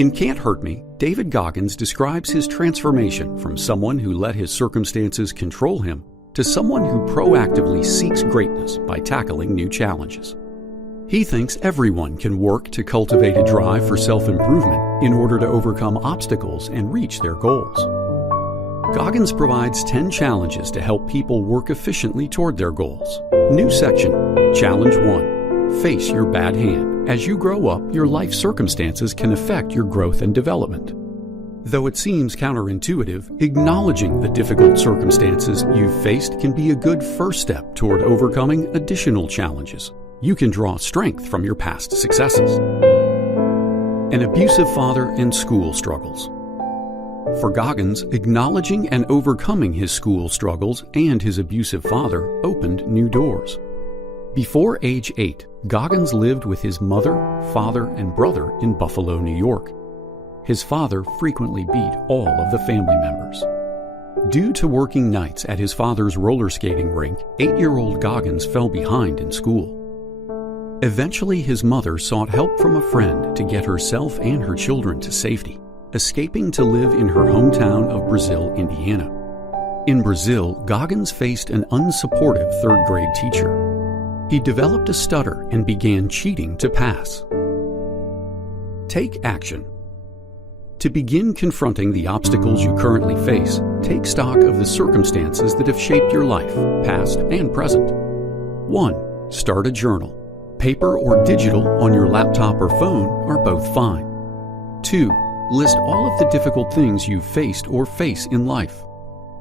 In Can't Hurt Me, David Goggins describes his transformation from someone who let his circumstances control him to someone who proactively seeks greatness by tackling new challenges. He thinks everyone can work to cultivate a drive for self-improvement in order to overcome obstacles and reach their goals. Goggins provides 10 challenges to help people work efficiently toward their goals. New section, Challenge 1. Face your bad hand. As you grow up, your life circumstances can affect your growth and development. Though it seems counterintuitive, acknowledging the difficult circumstances you've faced can be a good first step toward overcoming additional challenges. You can draw strength from your past successes. An abusive father and school struggles. For Goggins, acknowledging and overcoming his school struggles and his abusive father opened new doors. Before age 8, Goggins lived with his mother, father, and brother in Buffalo, New York. His father frequently beat all of the family members. Due to working nights at his father's roller skating rink, 8-year-old Goggins fell behind in school. Eventually, his mother sought help from a friend to get herself and her children to safety, escaping to live in her hometown of Brazil, Indiana. In Brazil, Goggins faced an unsupportive third-grade teacher. He developed a stutter and began cheating to pass. Take action. To begin confronting the obstacles you currently face, take stock of the circumstances that have shaped your life, past and present. 1. Start a journal. Paper or digital on your laptop or phone are both fine. 2. List all of the difficult things you've faced or face in life.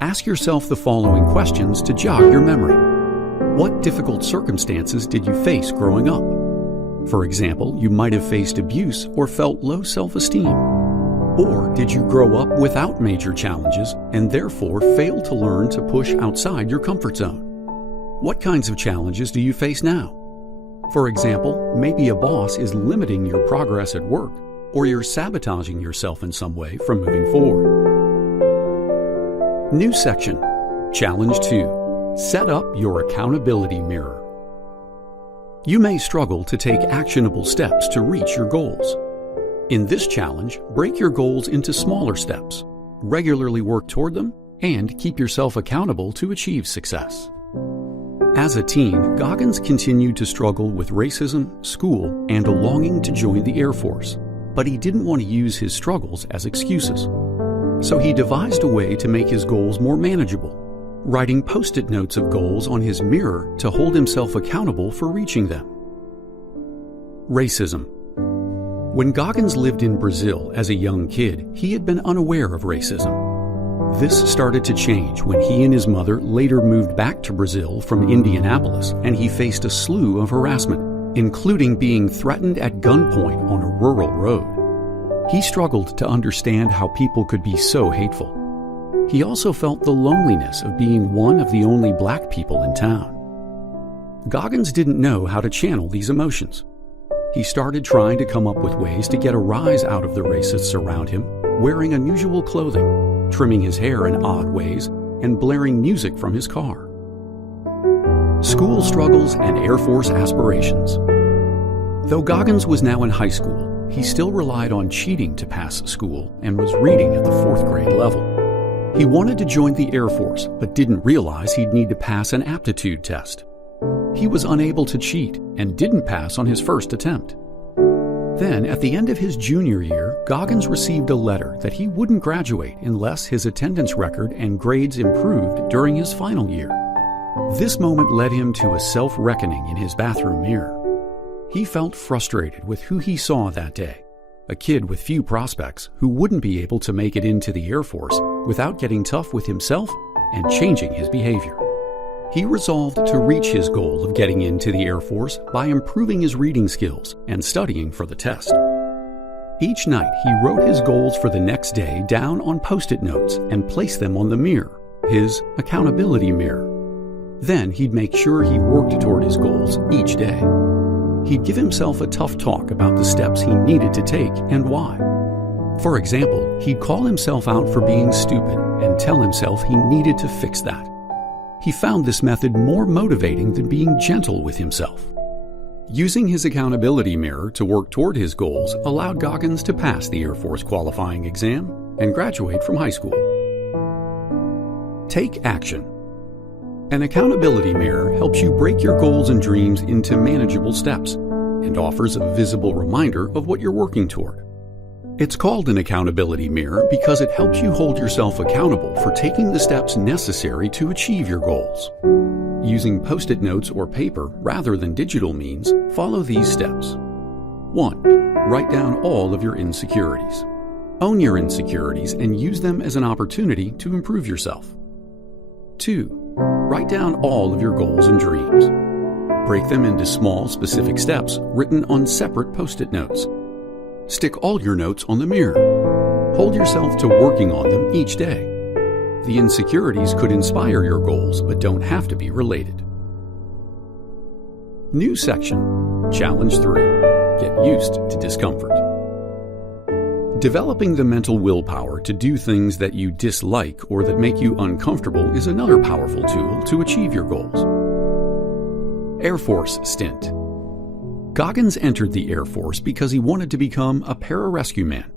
Ask yourself the following questions to jog your memory. What difficult circumstances did you face growing up? For example, you might have faced abuse or felt low self-esteem. Or did you grow up without major challenges and therefore fail to learn to push outside your comfort zone? What kinds of challenges do you face now? For example, maybe a boss is limiting your progress at work, or you're sabotaging yourself in some way from moving forward. New section, Challenge 2. Set up your accountability mirror. You may struggle to take actionable steps to reach your goals. In this challenge, break your goals into smaller steps, regularly work toward them, and keep yourself accountable to achieve success. As a teen, Goggins continued to struggle with racism, school, and a longing to join the Air Force, but he didn't want to use his struggles as excuses. So he devised a way to make his goals more manageable, writing post-it notes of goals on his mirror to hold himself accountable for reaching them. Racism. When Goggins lived in Brazil as a young kid, he had been unaware of racism. This started to change when he and his mother later moved back to Brazil from Indianapolis, and he faced a slew of harassment, including being threatened at gunpoint on a rural road. He struggled to understand how people could be so hateful. He also felt the loneliness of being one of the only black people in town. Goggins didn't know how to channel these emotions. He started trying to come up with ways to get a rise out of the racists around him, wearing unusual clothing, trimming his hair in odd ways, and blaring music from his car. School struggles and Air Force aspirations. Though Goggins was now in high school, he still relied on cheating to pass school and was reading at the 4th grade level. He wanted to join the Air Force, but didn't realize he'd need to pass an aptitude test. He was unable to cheat and didn't pass on his first attempt. Then, at the end of his junior year, Goggins received a letter that he wouldn't graduate unless his attendance record and grades improved during his final year. This moment led him to a self-reckoning in his bathroom mirror. He felt frustrated with who he saw that day, a kid with few prospects who wouldn't be able to make it into the Air Force without getting tough with himself and changing his behavior. He resolved to reach his goal of getting into the Air Force by improving his reading skills and studying for the test. Each night, he wrote his goals for the next day down on post-it notes and placed them on the mirror, his accountability mirror. Then he'd make sure he worked toward his goals each day. He'd give himself a tough talk about the steps he needed to take and why. For example, he'd call himself out for being stupid and tell himself he needed to fix that. He found this method more motivating than being gentle with himself. Using his accountability mirror to work toward his goals allowed Goggins to pass the Air Force qualifying exam and graduate from high school. Take action. An accountability mirror helps you break your goals and dreams into manageable steps and offers a visible reminder of what you're working toward. It's called an accountability mirror because it helps you hold yourself accountable for taking the steps necessary to achieve your goals. Using Post-it notes or paper rather than digital means, follow these steps. 1. Write down all of your insecurities. Own your insecurities and use them as an opportunity to improve yourself. 2. Write down all of your goals and dreams. Break them into small, specific steps written on separate Post-it notes. Stick all your notes on the mirror. Hold yourself to working on them each day. The insecurities could inspire your goals, but don't have to be related. New section. Challenge 3. Get used to discomfort. Developing the mental willpower to do things that you dislike or that make you uncomfortable is another powerful tool to achieve your goals. Air Force stint. Goggins entered the Air Force because he wanted to become a pararescue man,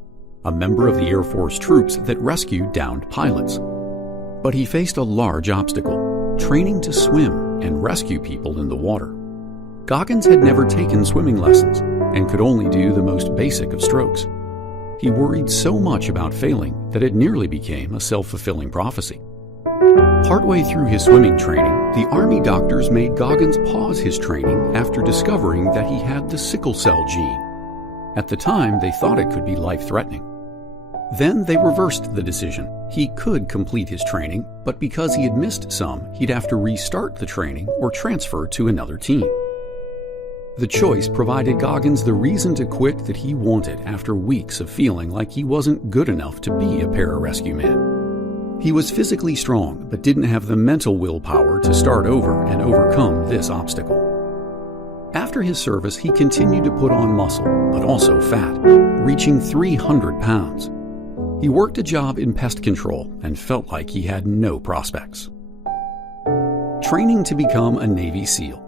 a member of the Air Force troops that rescued downed pilots. But he faced a large obstacle: training to swim and rescue people in the water. Goggins had never taken swimming lessons and could only do the most basic of strokes. He worried so much about failing that it nearly became a self-fulfilling prophecy. Partway through his swimming training, the Army doctors made Goggins pause his training after discovering that he had the sickle cell gene. At the time, they thought it could be life-threatening. Then they reversed the decision. He could complete his training, but because he had missed some, he'd have to restart the training or transfer to another team. The choice provided Goggins the reason to quit that he wanted after weeks of feeling like he wasn't good enough to be a pararescue man. He was physically strong, but didn't have the mental willpower to start over and overcome this obstacle. After his service, he continued to put on muscle, but also fat, reaching 300 pounds. He worked a job in pest control and felt like he had no prospects. Training to become a Navy SEAL.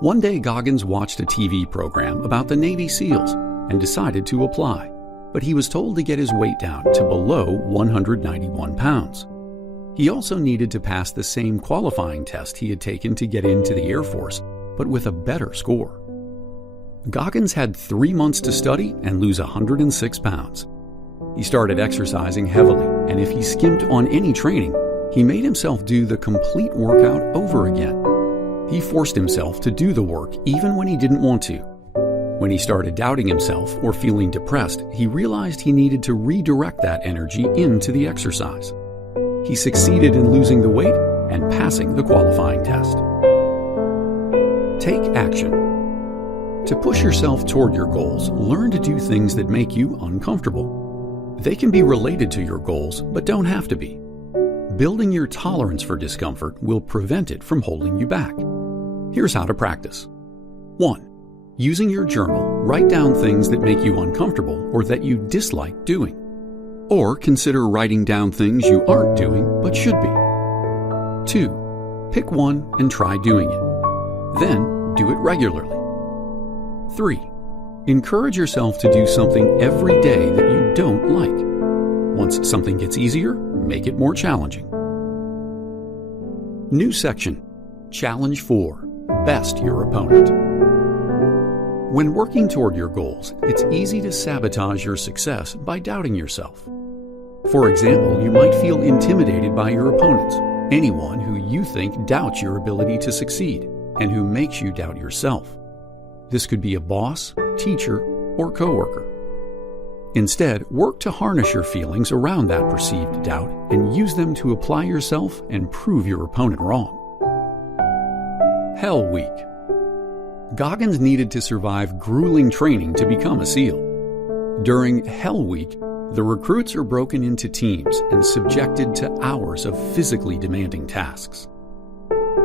One day, Goggins watched a TV program about the Navy SEALs and decided to apply, but he was told to get his weight down to below 191 pounds. He also needed to pass the same qualifying test he had taken to get into the Air Force, but with a better score. Goggins had 3 months to study and lose 106 pounds. He started exercising heavily, and if he skimped on any training, he made himself do the complete workout over again. He forced himself to do the work even when he didn't want to. When he started doubting himself or feeling depressed, he realized he needed to redirect that energy into the exercise. He succeeded in losing the weight and passing the qualifying test. Take action. To push yourself toward your goals, learn to do things that make you uncomfortable. They can be related to your goals, but don't have to be. Building your tolerance for discomfort will prevent it from holding you back. Here's how to practice. 1. Using your journal, write down things that make you uncomfortable or that you dislike doing. Or consider writing down things you aren't doing but should be. 2. Pick one and try doing it. Then do it regularly. 3. Encourage yourself to do something every day that you don't like. Once something gets easier, make it more challenging. New section. Challenge 4. Best your opponent. When working toward your goals, it's easy to sabotage your success by doubting yourself. For example, you might feel intimidated by your opponents, anyone who you think doubts your ability to succeed and who makes you doubt yourself. This could be a boss, teacher, or coworker. Instead, work to harness your feelings around that perceived doubt and use them to apply yourself and prove your opponent wrong. Hell Week. Goggins needed to survive grueling training to become a SEAL. During Hell Week, the recruits are broken into teams and subjected to hours of physically demanding tasks.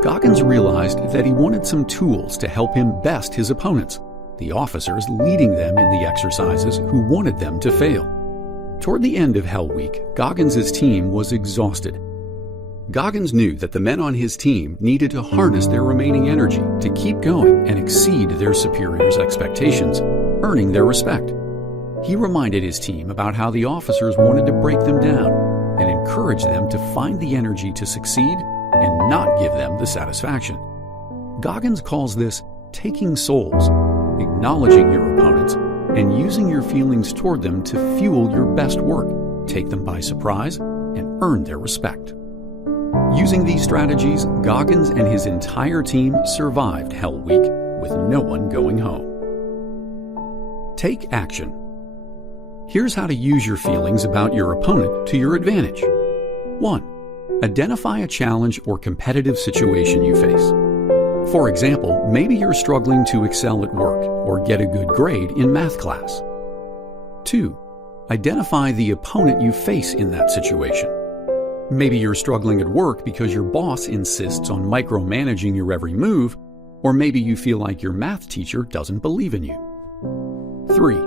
Goggins realized that he wanted some tools to help him best his opponents, the officers leading them in the exercises who wanted them to fail. Toward the end of Hell Week, Goggins' team was exhausted. Goggins knew that the men on his team needed to harness their remaining energy to keep going and exceed their superiors' expectations, earning their respect. He reminded his team about how the officers wanted to break them down and encourage them to find the energy to succeed and not give them the satisfaction. Goggins calls this taking souls, acknowledging your opponents and using your feelings toward them to fuel your best work, take them by surprise, and earn their respect. Using these strategies, Goggins and his entire team survived Hell Week with no one going home. Take action. Here's how to use your feelings about your opponent to your advantage. 1. Identify a challenge or competitive situation you face. For example, maybe you're struggling to excel at work or get a good grade in math class. 2. Identify the opponent you face in that situation. Maybe you're struggling at work because your boss insists on micromanaging your every move, or maybe you feel like your math teacher doesn't believe in you. 3.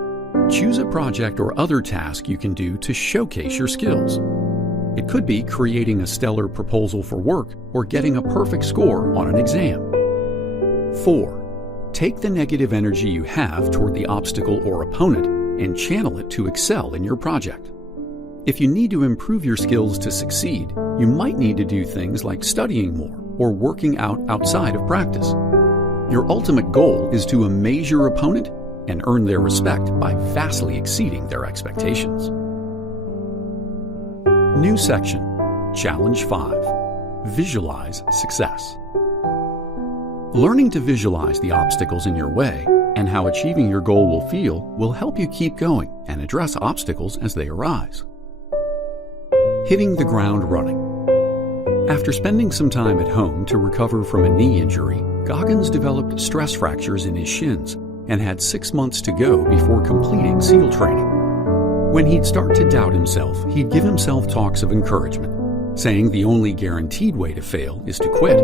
Choose a project or other task you can do to showcase your skills. It could be creating a stellar proposal for work or getting a perfect score on an exam. 4. Take the negative energy you have toward the obstacle or opponent and channel it to excel in your project. If you need to improve your skills to succeed, you might need to do things like studying more or working out outside of practice. Your ultimate goal is to amaze your opponent and earn their respect by vastly exceeding their expectations. New section, Challenge 5. Visualize success. Learning to visualize the obstacles in your way and how achieving your goal will feel will help you keep going and address obstacles as they arise. Hitting the ground running. After spending some time at home to recover from a knee injury, Goggins developed stress fractures in his shins and had 6 months to go before completing SEAL training. When he'd start to doubt himself, he'd give himself talks of encouragement, saying the only guaranteed way to fail is to quit,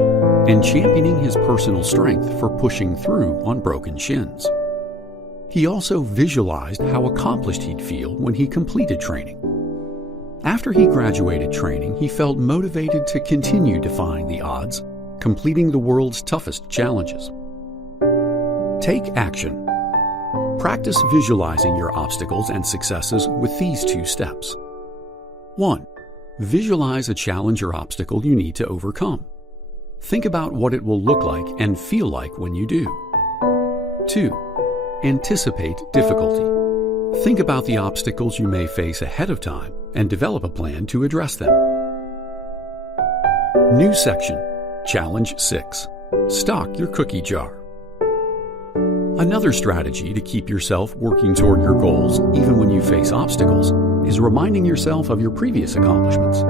and championing his personal strength for pushing through on broken shins. He also visualized how accomplished he'd feel when he completed training. After he graduated training, he felt motivated to continue defying the odds, completing the world's toughest challenges. Take action. Practice visualizing your obstacles and successes with these 2 steps. 1. Visualize a challenge or obstacle you need to overcome. Think about what it will look like and feel like when you do. 2. Anticipate difficulty. Think about the obstacles you may face ahead of time and develop a plan to address them. New section, Challenge 6. Stock your cookie jar. Another strategy to keep yourself working toward your goals, even when you face obstacles, is reminding yourself of your previous accomplishments.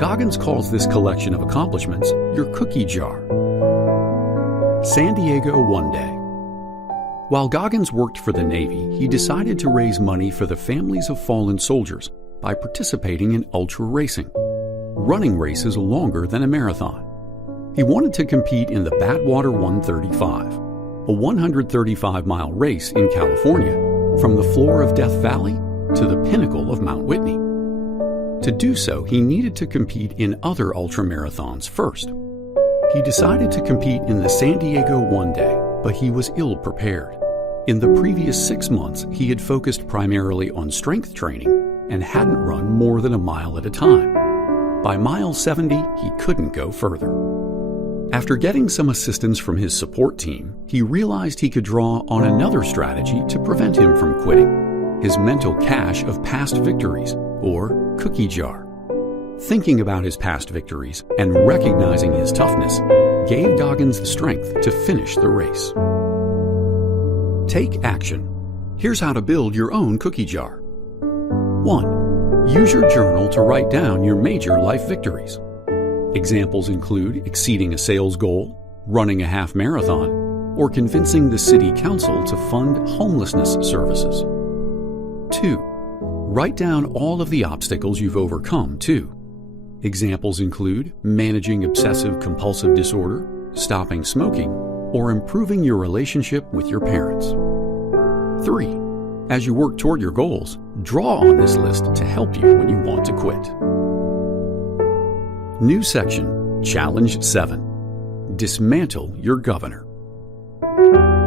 Goggins calls this collection of accomplishments your cookie jar. San Diego one day. While Goggins worked for the Navy, he decided to raise money for the families of fallen soldiers by participating in ultra racing, running races longer than a marathon. He wanted to compete in the Badwater 135, a 135-mile race in California, from the floor of Death Valley to the pinnacle of Mount Whitney. To do so, he needed to compete in other ultramarathons first. He decided to compete in the San Diego one day, but he was ill-prepared. In the previous 6 months, he had focused primarily on strength training and hadn't run more than a mile at a time. By mile 70, he couldn't go further. After getting some assistance from his support team, he realized he could draw on another strategy to prevent him from quitting: his mental cache of past victories, or cookie jar. Thinking about his past victories and recognizing his toughness gave Goggins the strength to finish the race. Take action. Here's how to build your own cookie jar. 1. Use your journal to write down your major life victories. Examples include exceeding a sales goal, running a half marathon, or convincing the city council to fund homelessness services. 2. Write down all of the obstacles you've overcome, too. Examples include managing obsessive-compulsive disorder, stopping smoking, or improving your relationship with your parents. 3. As you work toward your goals, draw on this list to help you when you want to quit. New section, Challenge 7. Dismantle your governor.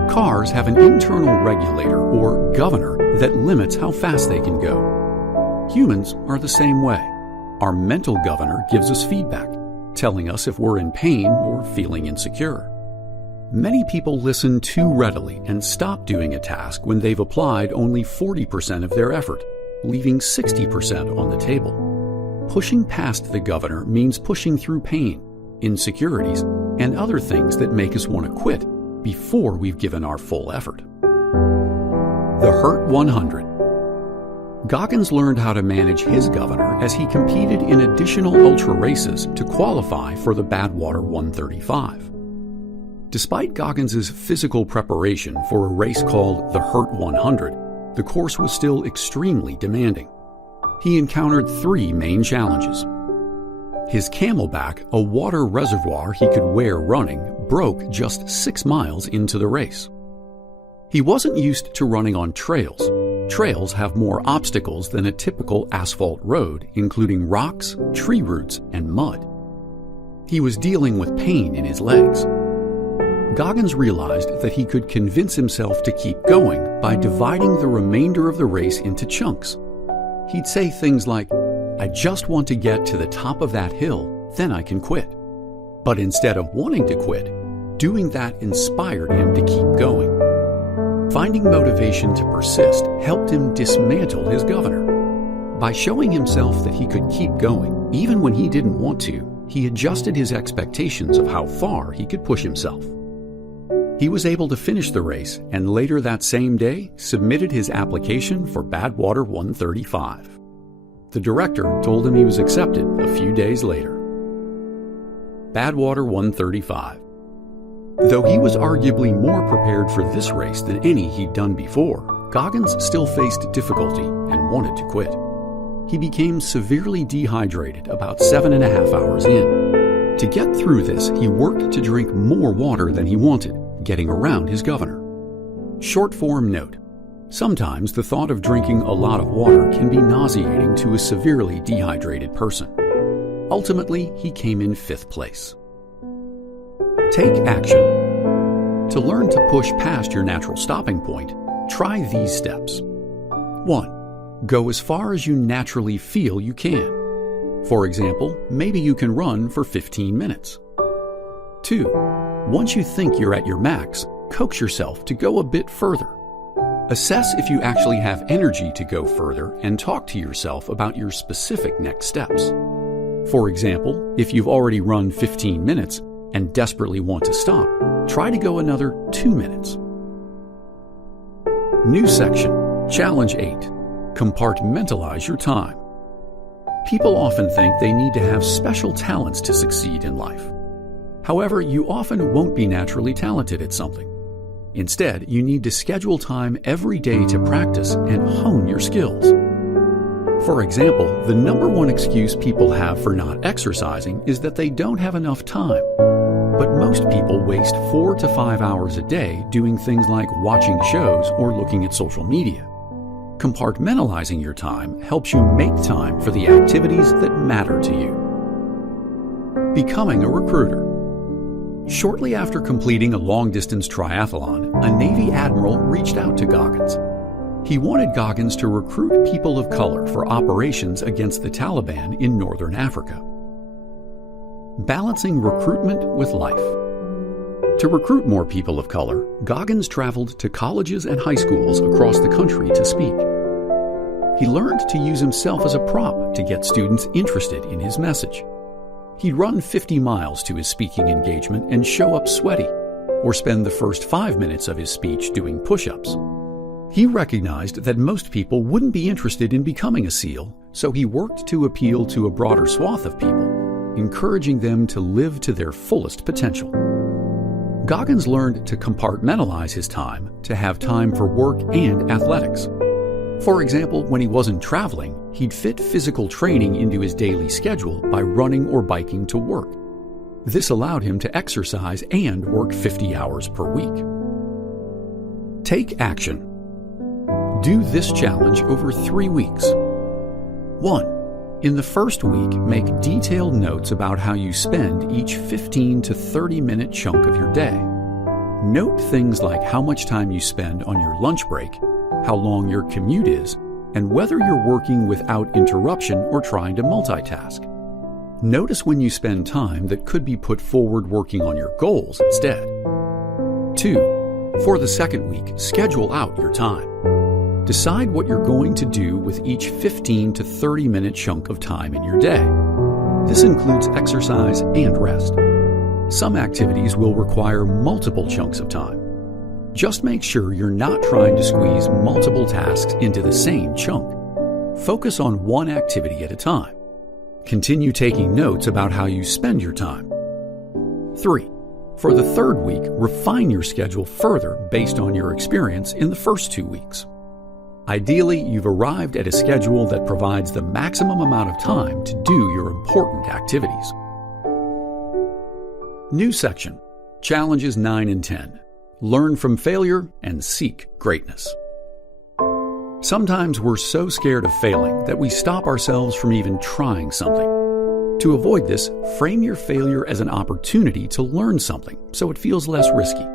Cars have an internal regulator or governor that limits how fast they can go. Humans are the same way. Our mental governor gives us feedback, telling us if we're in pain or feeling insecure. Many people listen too readily and stop doing a task when they've applied only 40% of their effort, leaving 60% on the table. Pushing past the governor means pushing through pain, insecurities, and other things that make us want to quit before we've given our full effort. The Hurt 100. Goggins learned how to manage his governor as he competed in additional ultra races to qualify for the Badwater 135. Despite Goggins' physical preparation for a race called the Hurt 100, the course was still extremely demanding. He encountered 3 main challenges. His Camelback, a water reservoir he could wear running, broke just 6 miles into the race. He wasn't used to running on trails. Trails have more obstacles than a typical asphalt road, including rocks, tree roots, and mud. He was dealing with pain in his legs. Goggins realized that he could convince himself to keep going by dividing the remainder of the race into chunks. He'd say things like, "I just want to get to the top of that hill, then I can quit." But instead of wanting to quit, doing that inspired him to keep going. Finding motivation to persist helped him dismantle his governor. By showing himself that he could keep going, even when he didn't want to, he adjusted his expectations of how far he could push himself. He was able to finish the race and later that same day submitted his application for Badwater 135. The director told him he was accepted a few days later. Badwater 135. Though he was arguably more prepared for this race than any he'd done before, Goggins still faced difficulty and wanted to quit. He became severely dehydrated about 7.5 hours in. To get through this, he worked to drink more water than he wanted, getting around his governor. Short form note: sometimes the thought of drinking a lot of water can be nauseating to a severely dehydrated person. Ultimately, he came in 5th place. Take action. To learn to push past your natural stopping point, try these steps. 1. Go as far as you naturally feel you can. For example, maybe you can run for 15 minutes. 2. Once you think you're at your max, coax yourself to go a bit further. Assess if you actually have energy to go further and talk to yourself about your specific next steps. For example, if you've already run 15 minutes and desperately want to stop, try to go another 2 minutes. New section, Challenge 8. Compartmentalize your time. People often think they need to have special talents to succeed in life. However, you often won't be naturally talented at something. Instead, you need to schedule time every day to practice and hone your skills. For example, the #1 excuse people have for not exercising is that they don't have enough time. But most people waste 4 to 5 hours a day doing things like watching shows or looking at social media. Compartmentalizing your time helps you make time for the activities that matter to you. Becoming a recruiter. Shortly after completing a long-distance triathlon, a Navy admiral reached out to Goggins. He wanted Goggins to recruit people of color for operations against the Taliban in northern Africa. Balancing recruitment with life. To recruit more people of color, Goggins traveled to colleges and high schools across the country to speak. He learned to use himself as a prop to get students interested in his message. He'd run 50 miles to his speaking engagement and show up sweaty, or spend the first 5 minutes of his speech doing push-ups. He recognized that most people wouldn't be interested in becoming a SEAL, so he worked to appeal to a broader swath of people, encouraging them to live to their fullest potential. Goggins learned to compartmentalize his time to have time for work and athletics. For example, when he wasn't traveling, he'd fit physical training into his daily schedule by running or biking to work. This allowed him to exercise and work 50 hours per week. Take action. Do this challenge over 3 weeks. 1. In the first week, make detailed notes about how you spend each 15 to 30-minute chunk of your day. Note things like how much time you spend on your lunch break, how long your commute is, and whether you're working without interruption or trying to multitask. Notice when you spend time that could be put forward working on your goals instead. 2. For the second week, schedule out your time. Decide what you're going to do with each 15 to 30-minute chunk of time in your day. This includes exercise and rest. Some activities will require multiple chunks of time. Just make sure you're not trying to squeeze multiple tasks into the same chunk. Focus on one activity at a time. Continue taking notes about how you spend your time. 3. For the third week, refine your schedule further based on your experience in the first 2 weeks. Ideally, you've arrived at a schedule that provides the maximum amount of time to do your important activities. New section, Challenges 9 and 10. Learn from failure and seek greatness. Sometimes we're so scared of failing that we stop ourselves from even trying something. To avoid this, frame your failure as an opportunity to learn something so it feels less risky.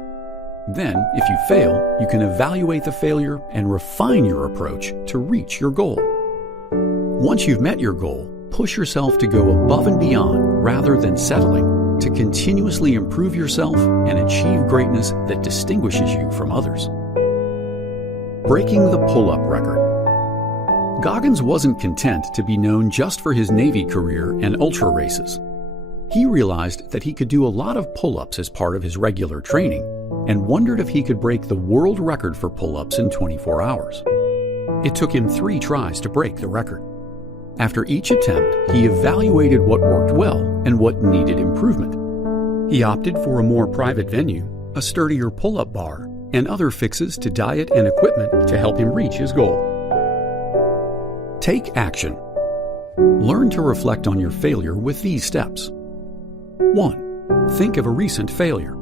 Then, if you fail, you can evaluate the failure and refine your approach to reach your goal. Once you've met your goal, push yourself to go above and beyond rather than settling, to continuously improve yourself and achieve greatness that distinguishes you from others. Breaking the pull-up record. Goggins wasn't content to be known just for his Navy career and ultra races. He realized that he could do a lot of pull-ups as part of his regular training and wondered if he could break the world record for pull-ups in 24 hours. It took him 3 tries to break the record. After each attempt, he evaluated what worked well and what needed improvement. He opted for a more private venue, a sturdier pull-up bar, and other fixes to diet and equipment to help him reach his goal. Take action. Learn to reflect on your failure with these steps. 1. Think of a recent failure.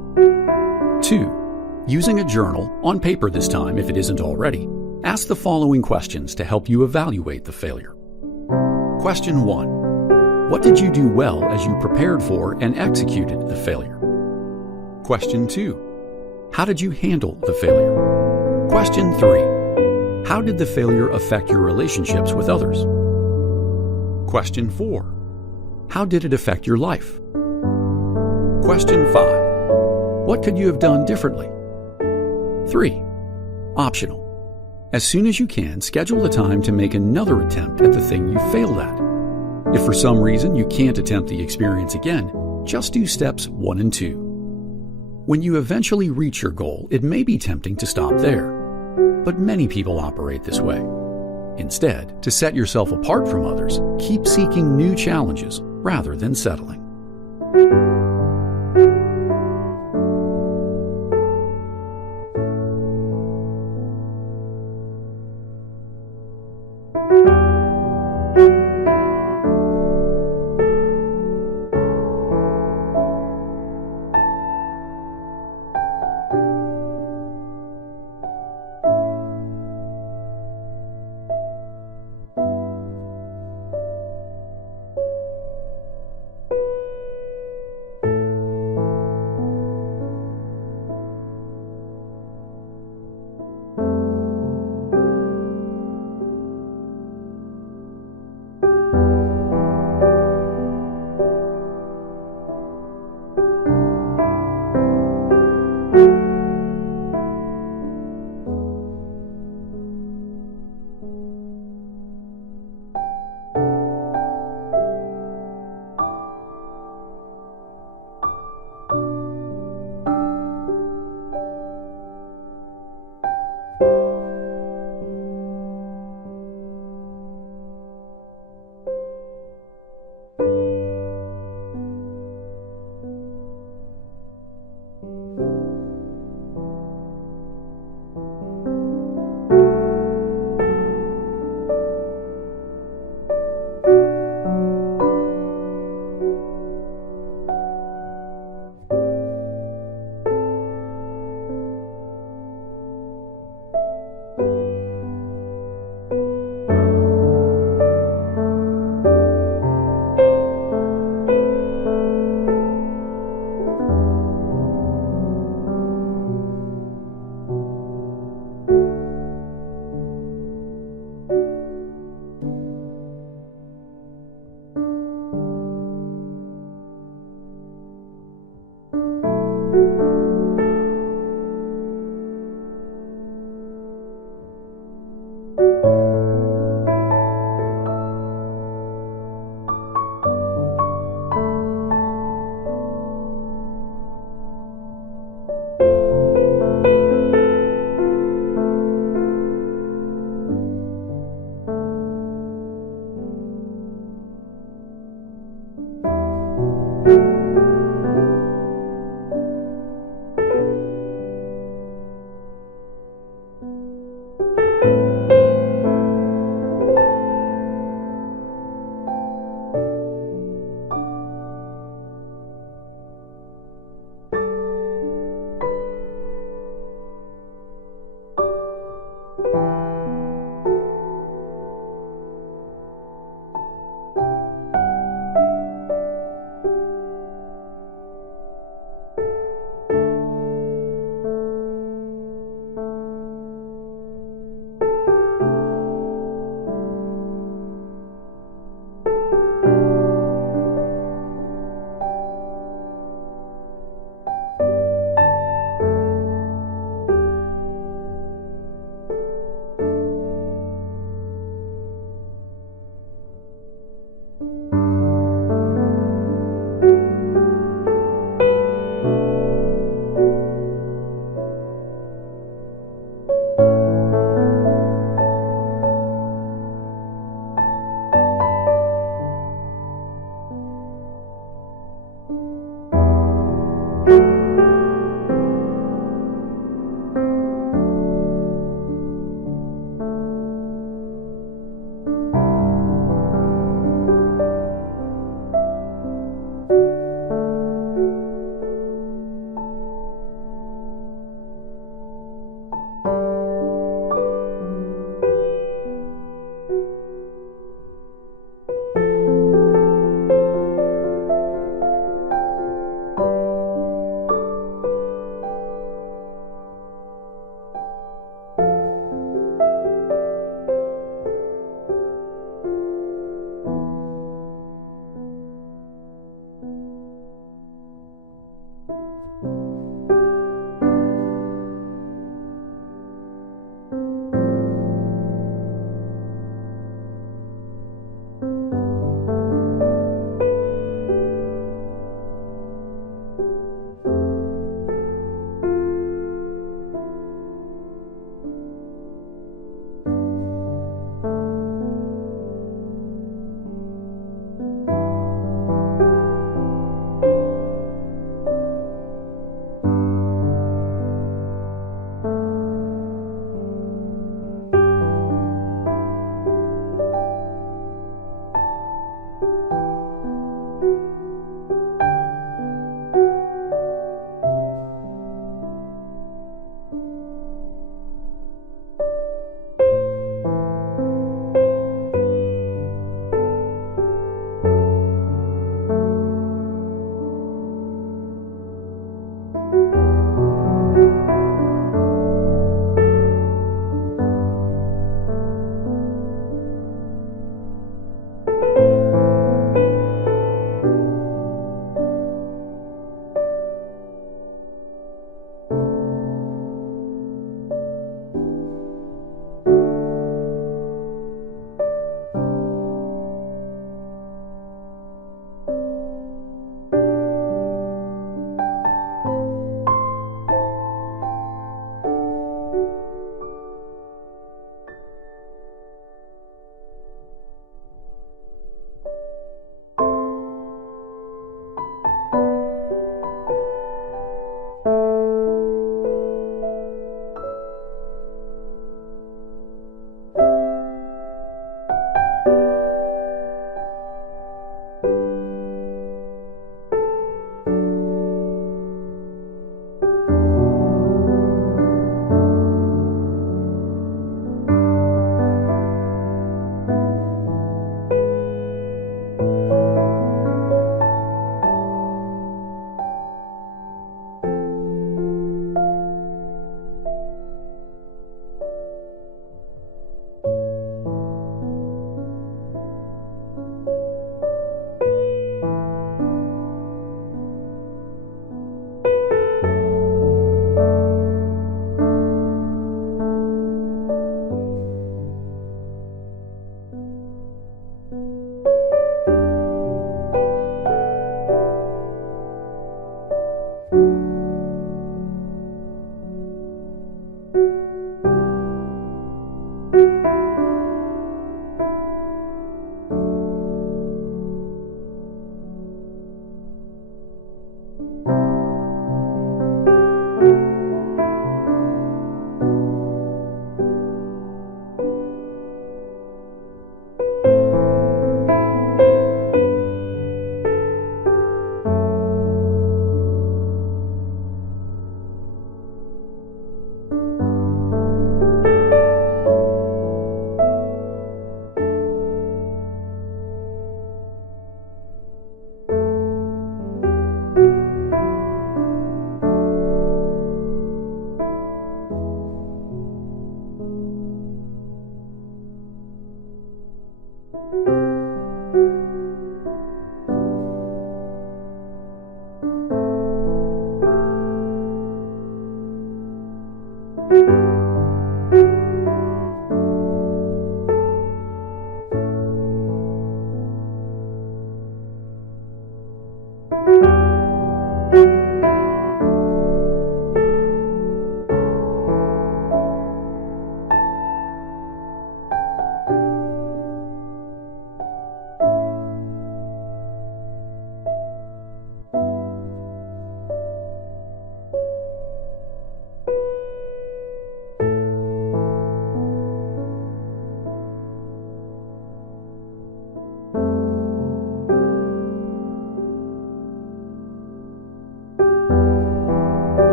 2. Using a journal, on paper this time if it isn't already, ask the following questions to help you evaluate the failure. Question 1. What did you do well as you prepared for and executed the failure? Question 2. How did you handle the failure? Question 3. How did the failure affect your relationships with others? Question 4. How did it affect your life? Question 5. What could you have done differently? 3. Optional. As soon as you can, schedule the time to make another attempt at the thing you failed at. If for some reason you can't attempt the experience again, just do steps 1 and 2. When you eventually reach your goal, it may be tempting to stop there. But many people operate this way. Instead, to set yourself apart from others, keep seeking new challenges rather than settling.